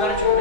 Ja.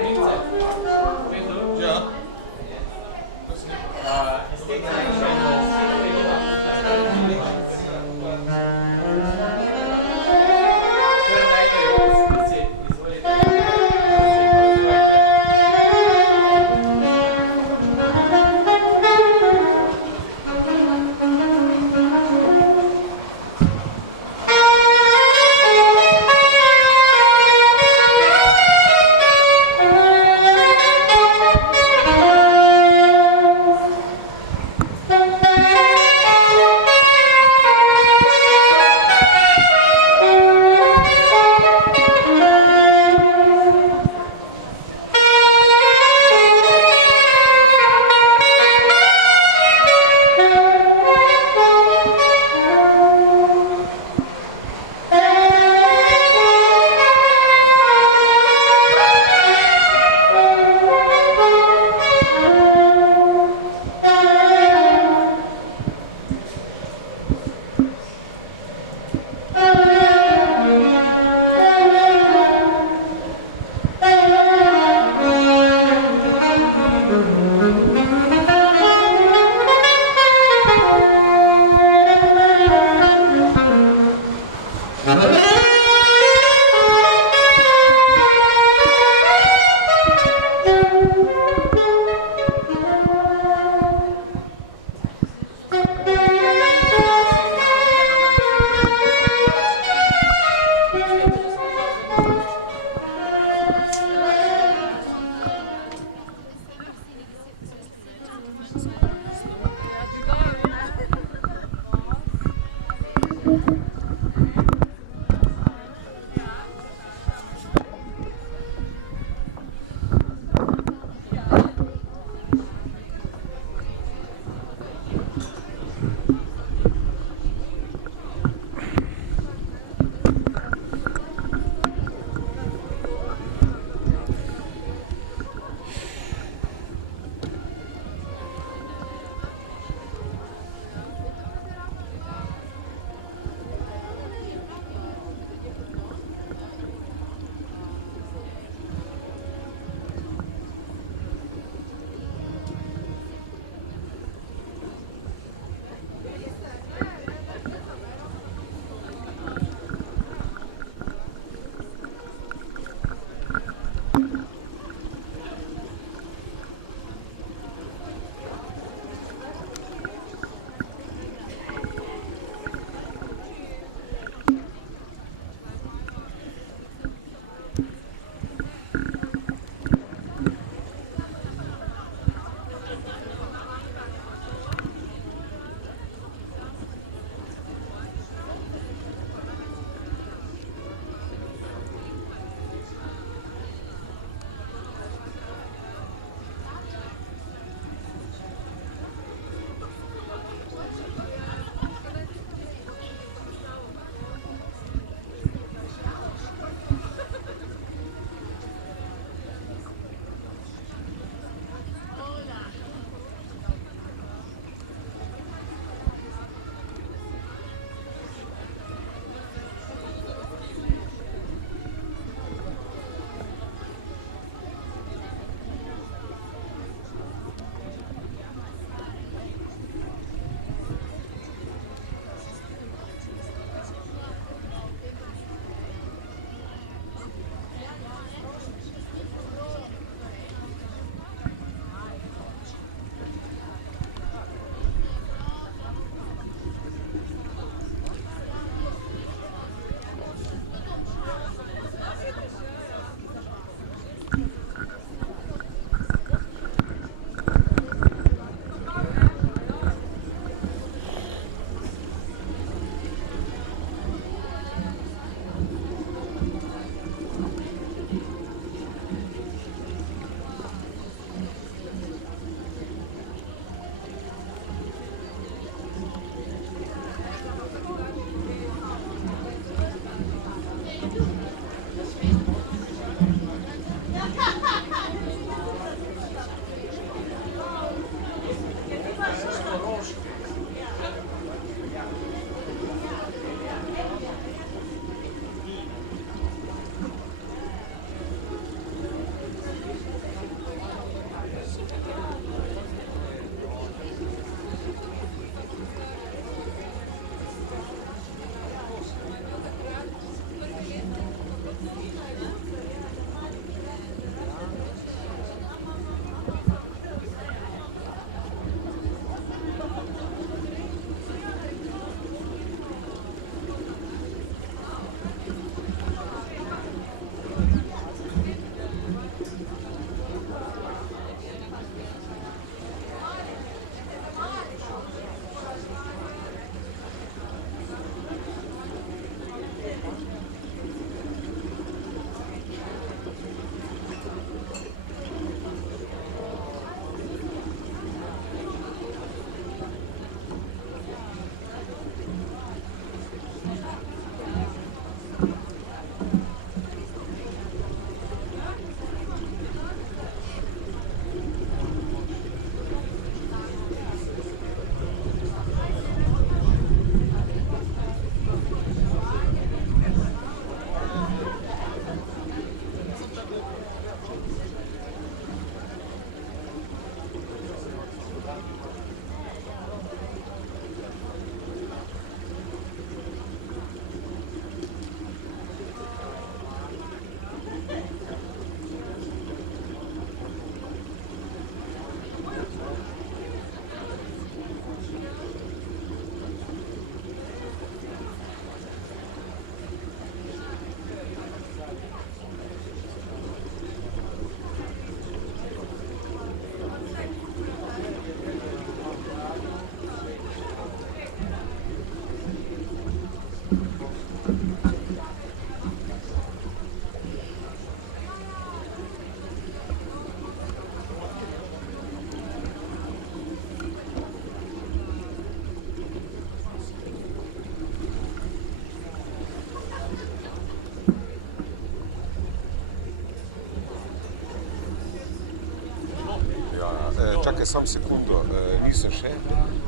čakaj sam sekundo, nisem še,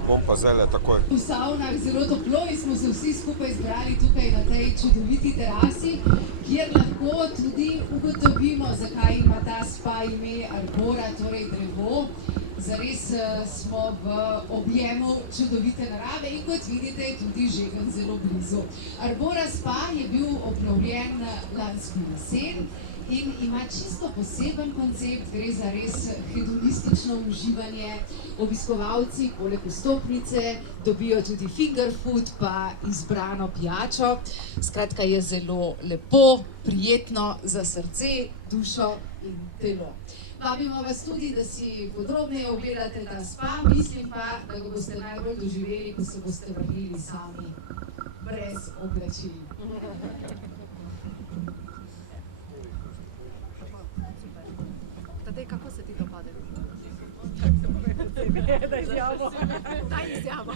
bom pa zdaj takoj. V savnah zelo toplo in smo se vsi skupaj zbrali tukaj na tej čudoviti terasi, kjer lahko tudi ugotovimo, zakaj ima ta spa ime Arbora, torej drevo. Zares smo v objemu čudovite narave in kot vidite je tudi Žegen zelo blizu. Arbora spa je bil obnovljen lansko jesen in ima čisto poseben koncept, gre za res hedonistično uživanje. Obiskovalci poleg vstopnice dobijo tudi finger food pa izbrano pijačo. Skratka je zelo lepo, prijetno za srce, dušo in telo. Vabimo vas tudi, da si podrobneje ogledate ta spa, mislim pa, da ga boste najbolj doživeli, ko se boste vrnili sami, brez oblačil. Tadej, kako se ti to pade? Daj izjavo. Daj izjavo.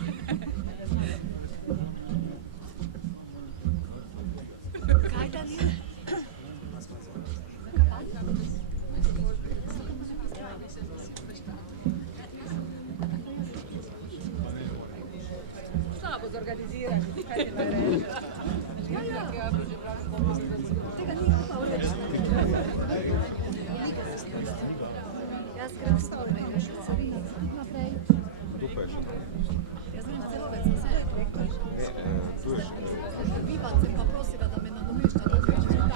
Kaj da ni? Slabo zorganizirani, kaj ti naj reči? Tega ni pa ulečno. Jaz grem s tobom, greš v carino, naprej. Tu pa je še tam. Jaz grem celovec, na vse. Ne, tu je še tam. Bivance pa prosiva, da me nadomešča, da greš tam.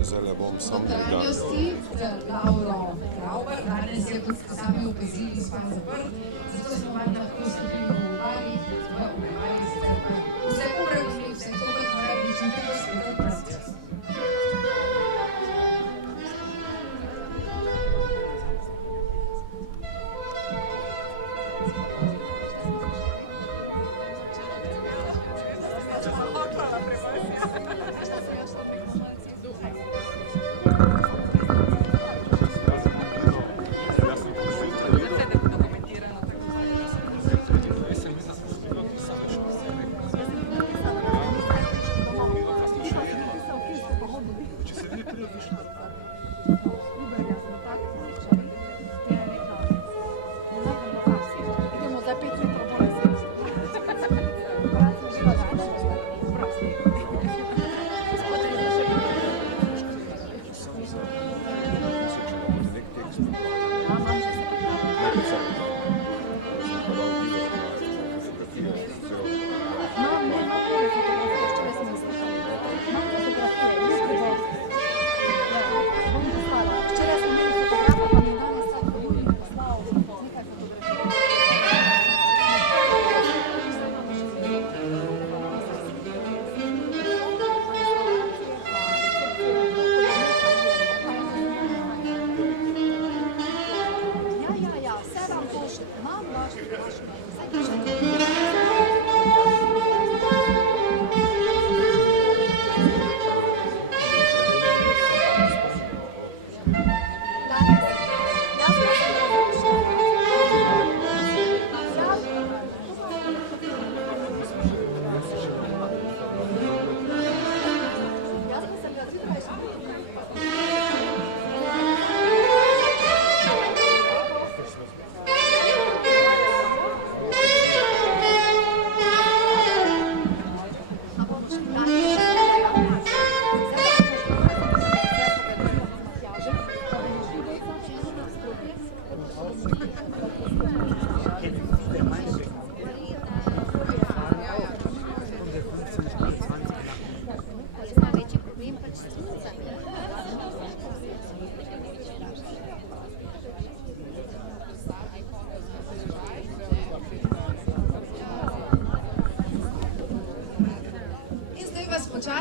Zdaj bom sam notranjosti Lauro Krauber. Danes je, kot ste sami opazili, spa zaprt, zato smo vam lahko stopili v uvarih, vse upravili, vse to, kot mora biti in tako spet proces.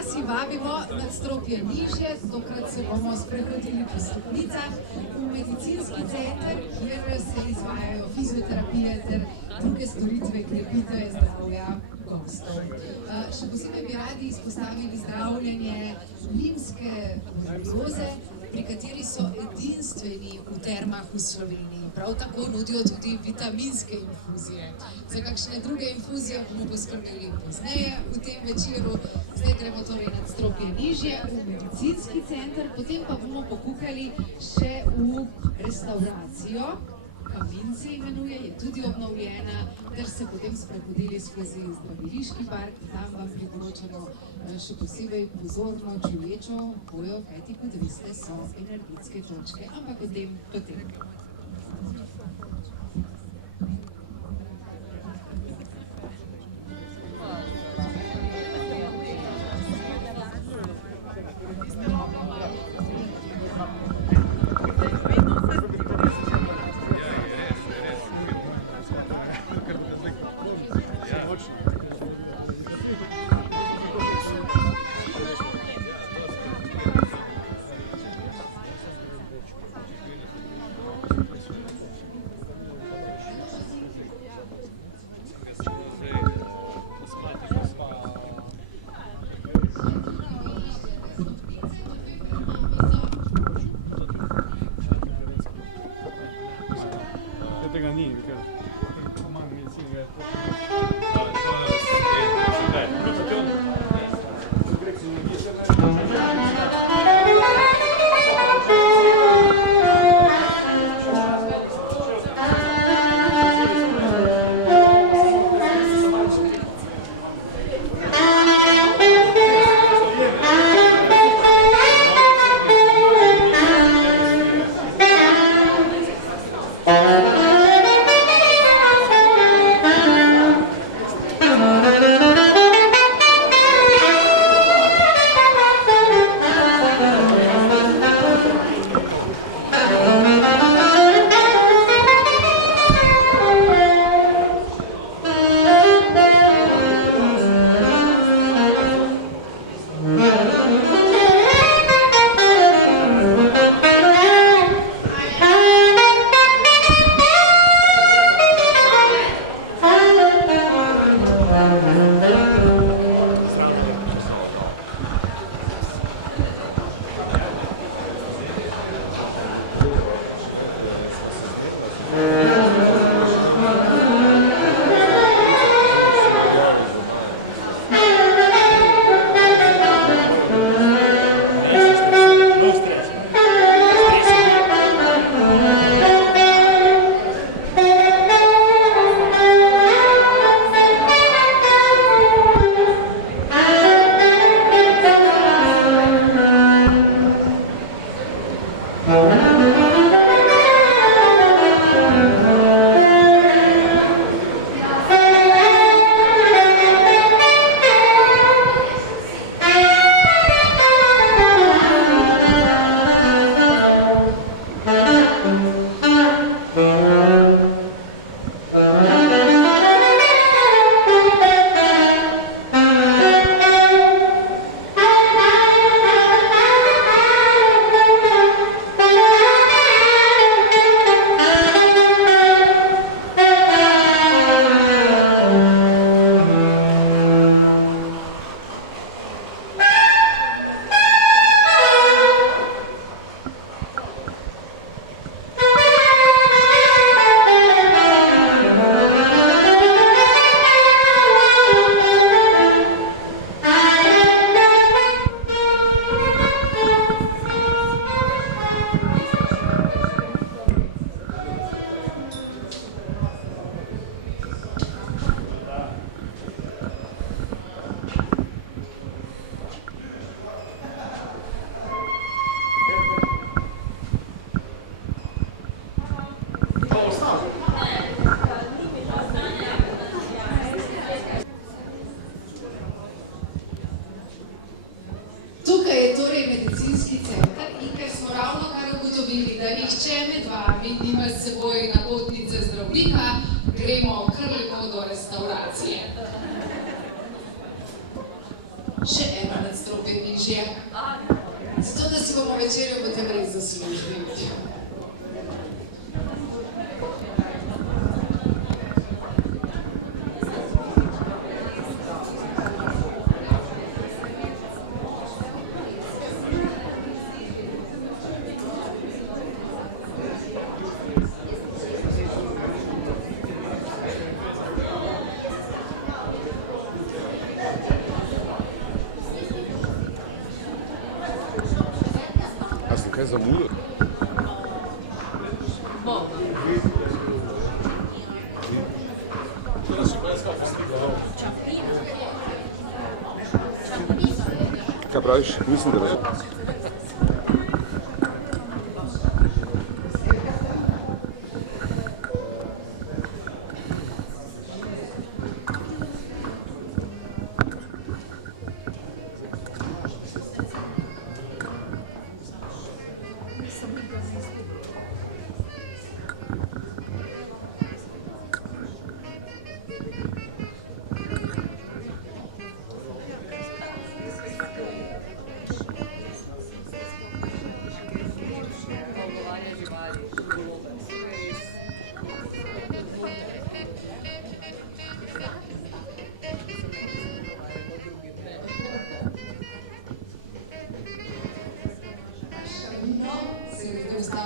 terasi vabimo nadstropje nižje, tokrat se bomo sprehodili po stopnicah v medicinski center, kjer se izvajajo fizioterapije ter druge storitve krepitve zdravja gostov. Še posebej bi radi izpostavili zdravljenje limske borelioze, pri kateri so edinstveni v termah v Sloveniji. Prav tako nudijo tudi vitaminske infuzije. Za kakšne druge infuzije bomo poskrbeli pozneje v tem večeru. Zdaj gremo torej nadstropje nižje v medicinski center, potem pa bomo pokukali še v restauracijo. Kamin se imenuje, je tudi obnovljena, ter se potem sprehodili skozi zdraviliški park. Tam vam priporočamo še posebej pozorno čuječo hojo, kajti kot veste, so energetske točke, ampak o tem potem. Tega ni, ker komand medicinega je gremo kar lepo do restauracije. Še eno nadstropje. Benižje. Zato, da si bomo večerjo potem res zaslužili. A ste kaj zamudili? Kaj praviš? Mislim, da razumem.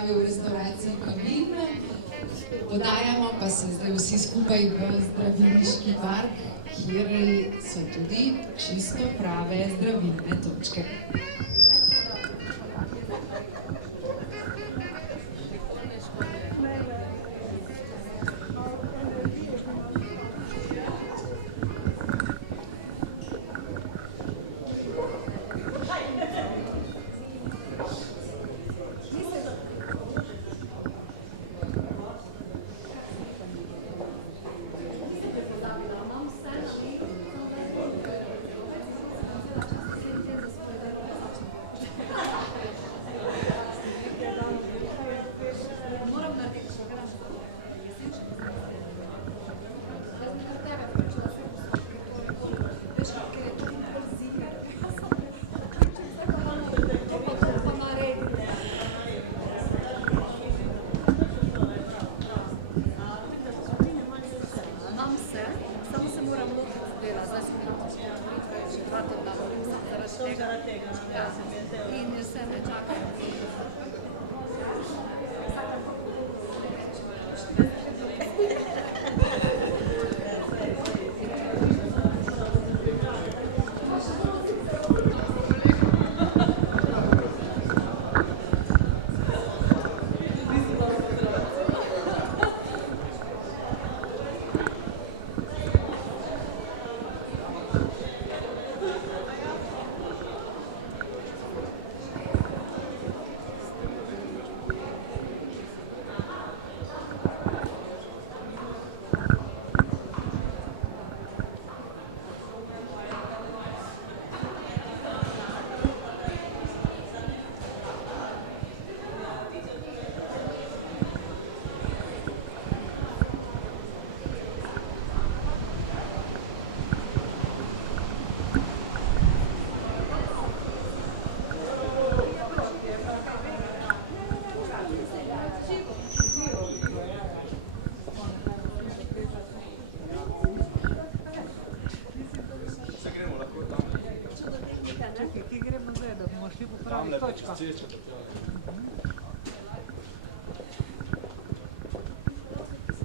V restavraciji Kavin. Podajamo pa se zdaj vsi skupaj v zdraviliški park, kjer so tudi čisto prave zdravilne točke.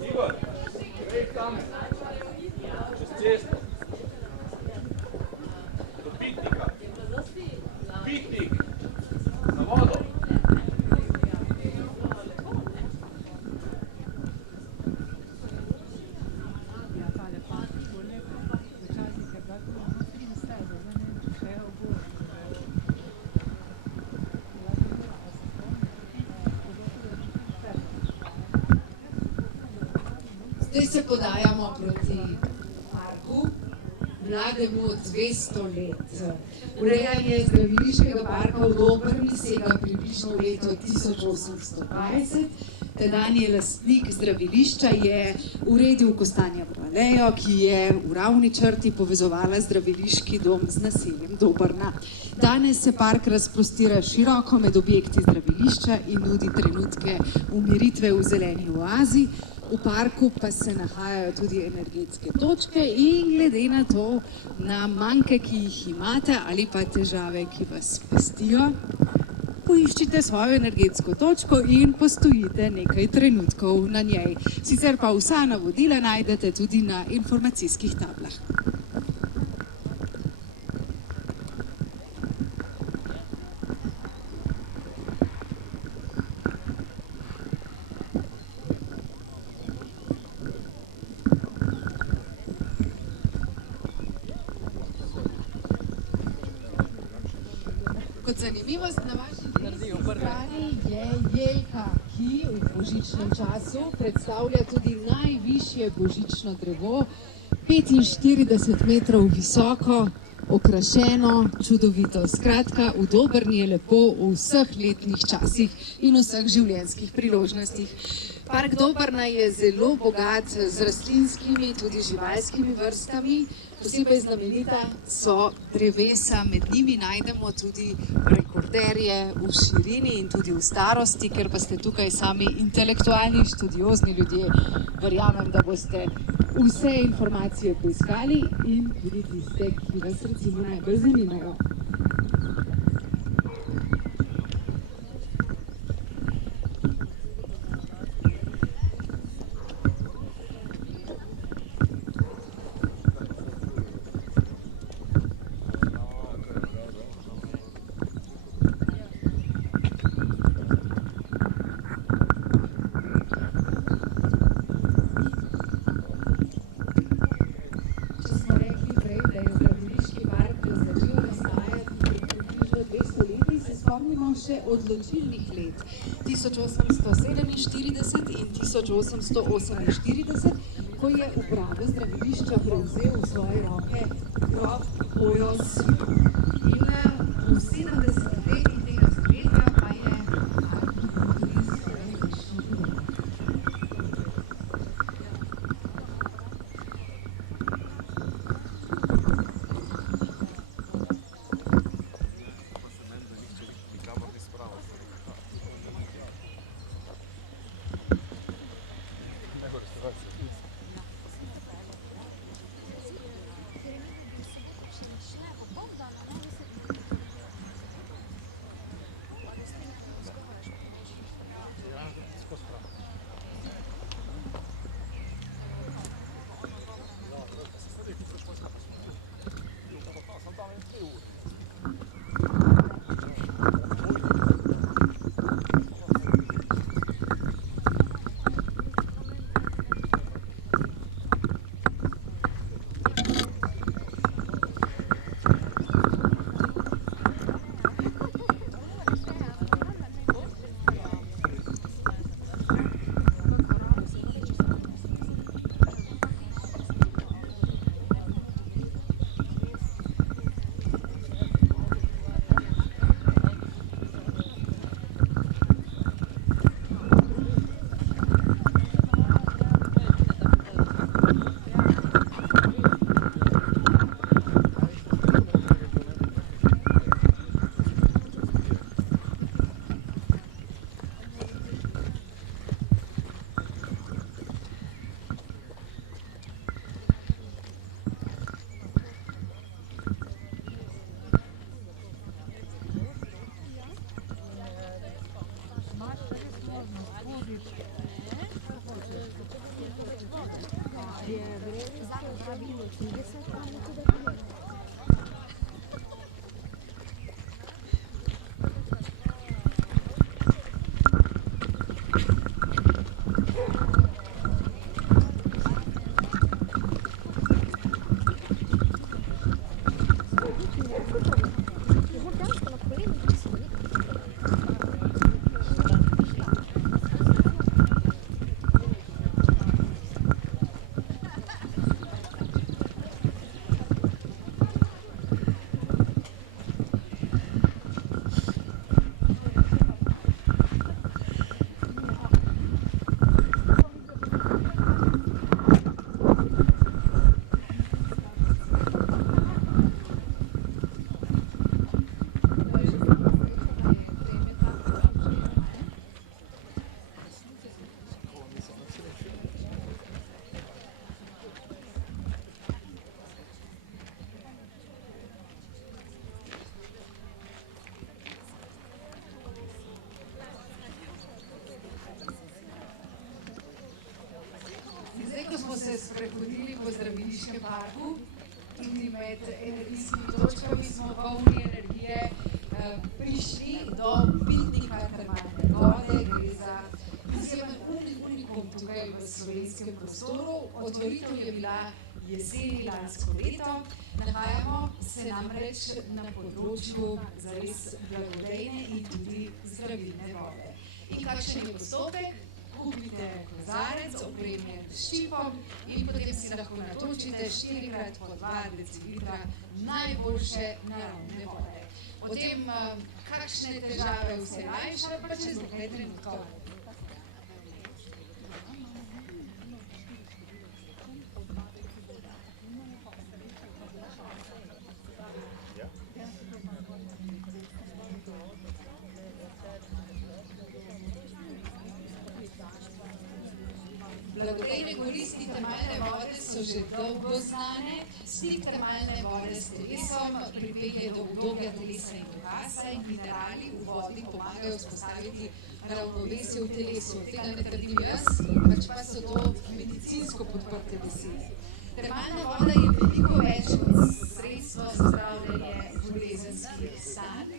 Igor, grej tam, čez cesto, do piknika, piknik, na vodo. Zdaj se podajamo proti parku, mlademu 200 let. Urejanje zdraviliškega parka v Dobrni sega približno v leto 1820. Tedanji lastnik zdravilišča je uredil Kostanjevo alejo, ki je v ravni črti povezovala zdraviliški dom z naseljem Dobrna. Danes se park razprostira široko med objekti zdravilišča in nudi trenutke umiritve v zeleni oazi. V parku pa se nahajajo tudi energetske točke in glede na to, na manjke, ki jih imate ali pa težave, ki vas pestijo, poiščite svojo energetsko točko in postojite nekaj trenutkov na njej. Sicer pa vsa navodila najdete tudi na informacijskih tablah. Kot zanimivost na vaši desni strani je jelka, ki v božičnem času predstavlja tudi najvišje božično drevo, 45 metrov visoko, okrašeno, čudovito. Skratka, v Dobrni je lepo v vseh letnih časih in vseh življenjskih priložnostih. Park Dobrna je zelo bogat z rastlinskimi, tudi živalskimi vrstami. Posebej znamenita so drevesa, med njimi najdemo tudi rekorderje v širini in tudi v starosti, ker pa ste tukaj sami intelektualni, študiozni ljudje. Verjamem, da boste vse informacije poiskali in tudi tiste, ki vas recimo najbolj zanimajo. Še odločilnih let 1847 in 1848, ko je upravo zdravilišča prevzel v svoje roke grof Hojos. In v 70 letih tega stoletja pa je tudi svoje hišno delo. Zdaj, ko smo se sprehodili po Zdraviliškem parku, tudi med energijskimi točkami, smo polni energije prišli do pitnika termalne vode. Gre za izjemen unikum tukaj v slovenskem prostoru. Otvoritev je bila jeseni lansko leto. Nahajamo se namreč na področju zares blagodejne in tudi zdravilne vode. In kakšen je postopek? Kupite kozarec, opremljen s štipom in potem si lahko natočite 4x po 2 decilitra najboljše naravne vode. Potem, kakšne težave vse lajša, pa čez nekaj trenutkov. Blagodejne koristi termalne vode so že dolgo znane. Stik termalne vode s telesom pripelje do obdobja telesa in duha, in minerali v vodi pomagajo vzpostaviti ravnovesje v telesu. Tega ne trdim jaz, pač pa so to medicinsko podprte besede. Termalna voda je veliko več kot sredstvo za zdravljenje bolezenskih stanj.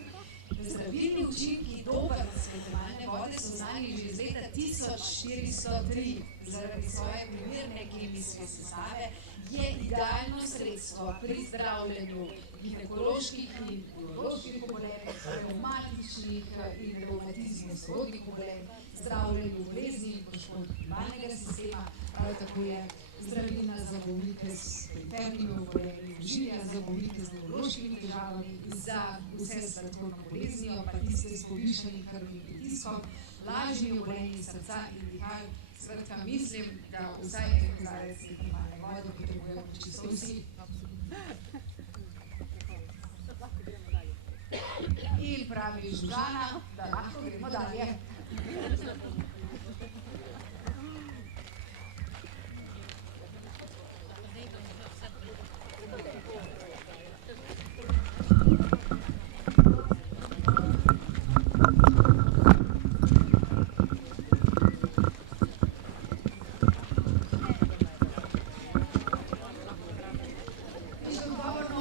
Zdravilni učinki dobrske termalne vode so znani že iz leta 1403. Zaradi svoje primerne kemijske sestave je idealno sredstvo pri zdravljenju ginekoloških in uroloških obolenj, revmatičnih in revmatizmu sorodnih obolenj, zdravljenju bolezni in poškodovanega sistema, prav tako je zdravilna za bolnike s perifernimi obolenji, ožilja za bolnike z nevrološkimi težavami, za vse s sladkorno boleznijo, pa tiste s povišanim krvnim pritiskom, lažjimi obolenji srca in dihal. Skratka, mislim, da vsaj en kozarec termalne vode potrebujemo čisto vsi. In pravi Žužana, da lahko gremo dalje.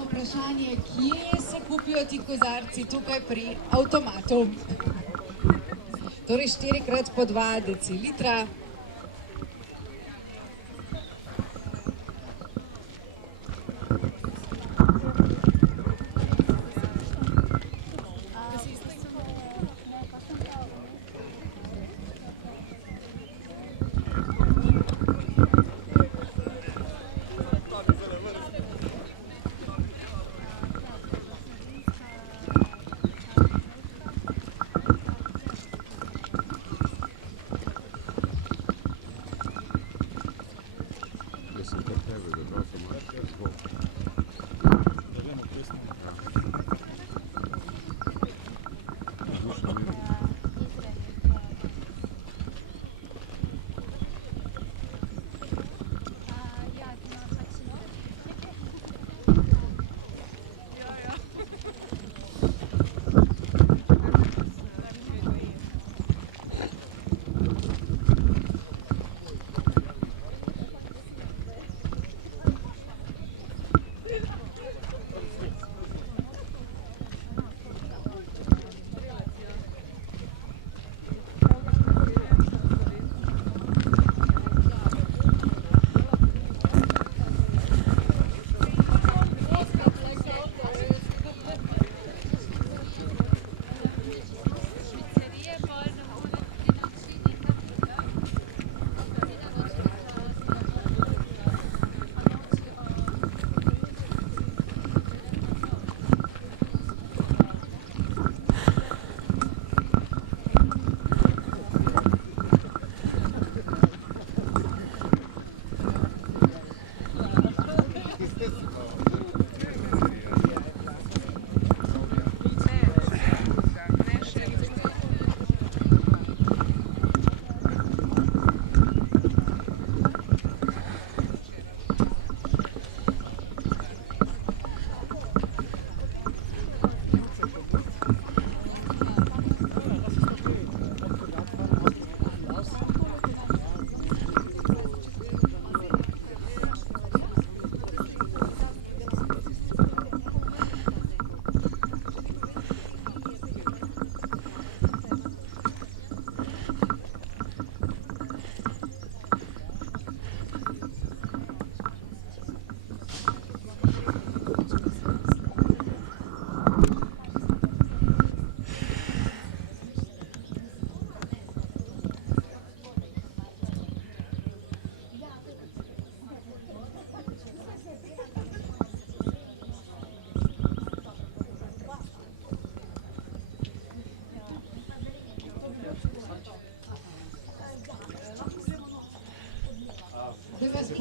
Vprašanje, kje se kupijo ti kozarci? Tukaj pri avtomatu. Torej 4x po 2 decilitra.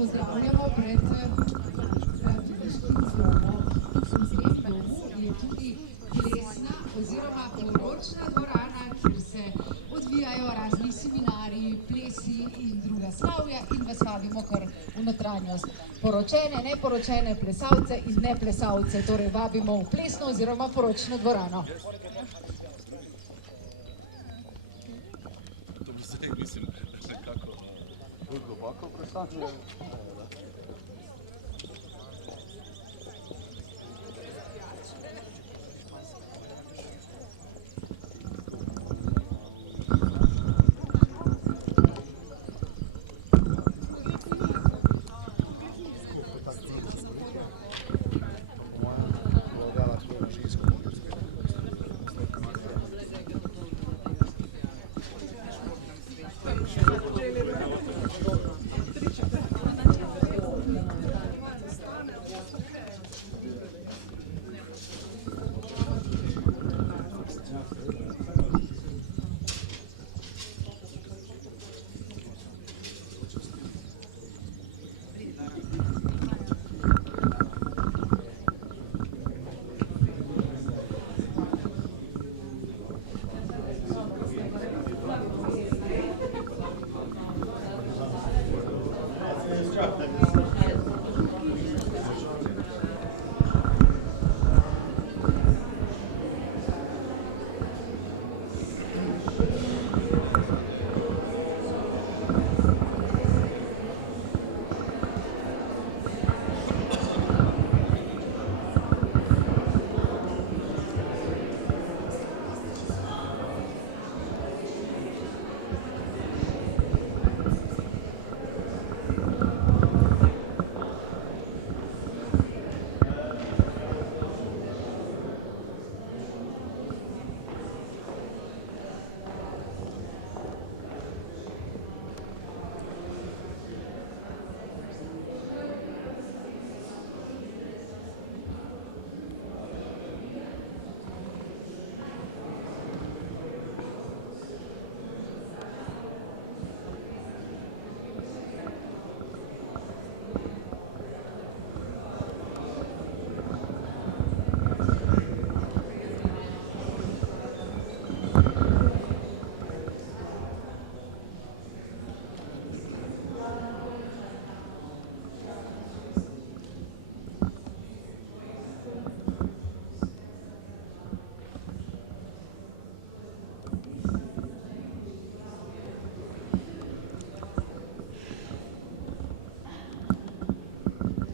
pozdravljamo pred gledališkim zvonom. V tem domu je tudi plesna oziroma poročna dvorana, kjer se odvijajo razni seminarji, plesi in druga slavja in vas vabimo kar v notranjost. Poročene, neporočene, plesalce in neplesalce, torej vabimo v plesno oziroma poročno dvorano. Mislim, nekako bolj globoko vprašanje.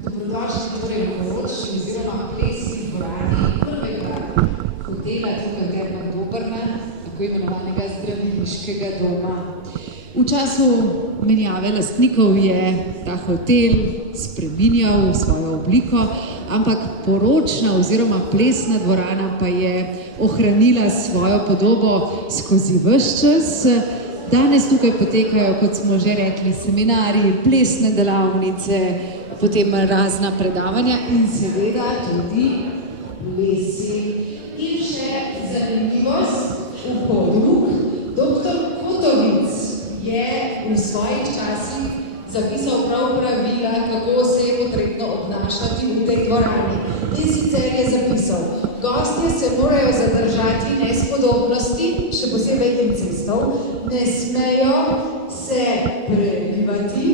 Dobrodošli torej v poročni oziroma plesni dvorani prvega hotela tukaj German Dobrna, tako imenovanega zdraviliškega doma. V času menjave lastnikov je ta hotel spreminjal svojo obliko, ampak poročna oziroma plesna dvorana pa je ohranila svojo podobo skozi ves čas. Danes tukaj potekajo, kot smo že rekli, seminarji, plesne delavnice, potem razna predavanja in seveda tudi plesi. In še zanimivost v podrug, dr. Kotovic je v svojih časih zapisal prav pravila, kako se je potrebno obnašati v tej dvorani. In sicer je zapisal: gostje se morajo zadržati nespodobnosti, še posebej incestov, ne smejo se prelivati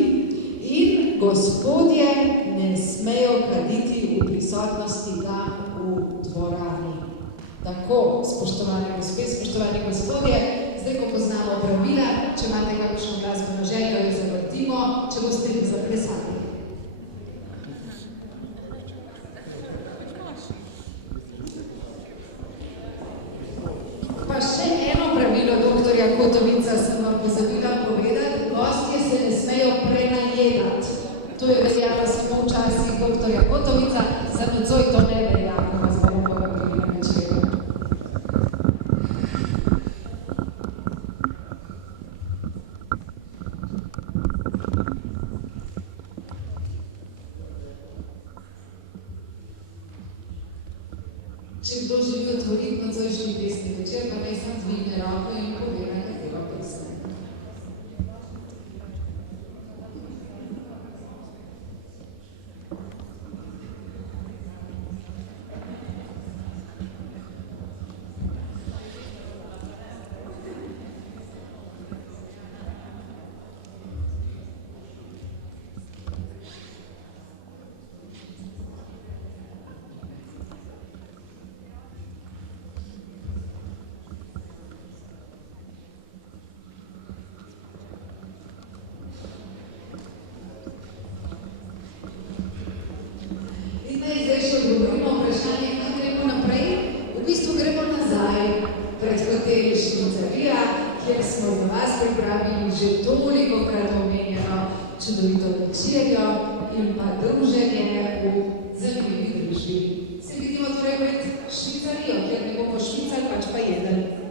in gospodje ne smejo kaditi v prisotnosti dam v dvorani. Tako, spoštovane gospe, spoštovani gospodje, zdaj ko poznamo pravila, če imate kakšno glasbeno željo, jo zavrtimo, če boste mi zaplesali. Pa še eno pravilo doktorja Kotovica sem vam pozabila povedati: gostje se ne smejo prenajedati. To je veljalo samo v časih doktorja Kotovica, za nocoj to ne velja, ko vas bomo povabili na večerjo. Če kdo želi otvoriti nocojšnji plesni večer, pa naj sam dvigne roko in pove, na katero pesem. in pa druženje v zanimivi družbi. Se vidimo torej pred Švicarijo, kjer ne bomo švicali, pač pa jedli.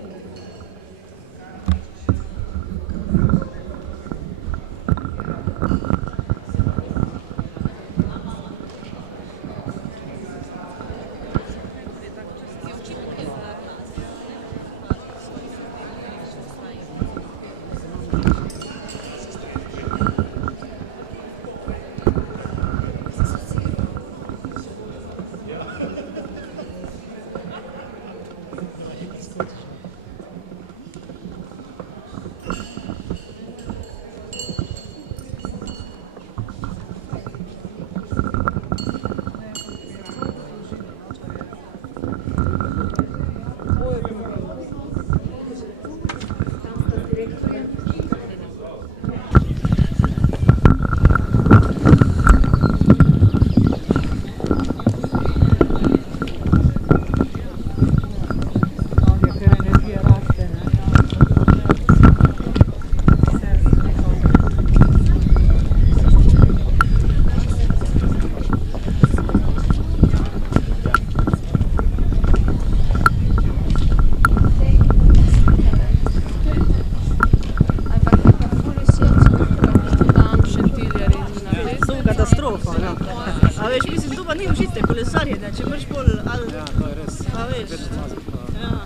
Katastrofa, no. A veš, mislim, to pa ni užitek, kolesarjenje, če moraš bolj ali... Ja, to je res. A veš, ja.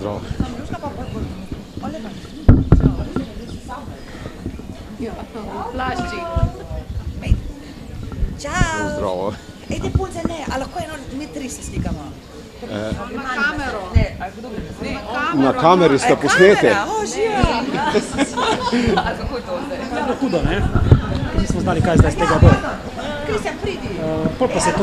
Zdravo. Plašči. Ciao! Zdravo. Ejte punce, ne, a lahko eno, mi tri se slikamo. Na kamero. Ne, a kdo bi ne? Na kameri sta posnete. Kamera, o, živa! A kako je to zdaj? To je bilo hudo, ne? Nismo znali, kaj zdaj z tega bo. Kristjan, pridi! Pol pa se to